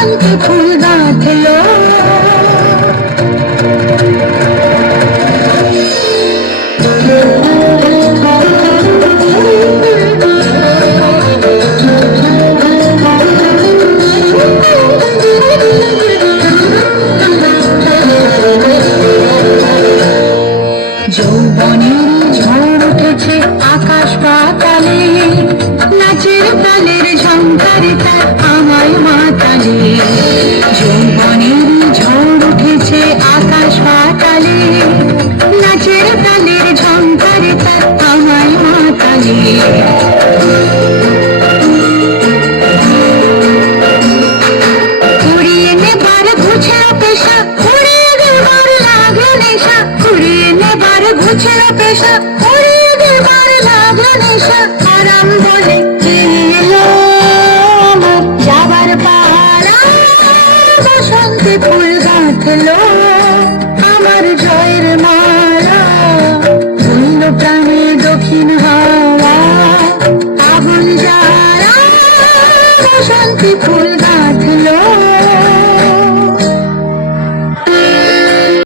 বসন্তে ফুল গাঁথলো। যৌবনের ঝড় উঠেছে আকাশ পাতালে, নাচের তালের ঝংকারে তার আমায় মাতালে। যৌবনের ঝড় উঠেছে আকাশ পাতালে, নাচের তালের ঝংকারে তার আমায় মাতালে। উড়িয়ে নেবার ঘুছে পেশা, উড়িয়ে দেবার লাগলো নেশা। উড়িয়ে নেবার ঘুছে পেশা, উড়িয়ে দেবার লাগলো নেশা। আরাম বলে এলো আমার যাবার পালা, বসন্তে ফুল গাঁথলো।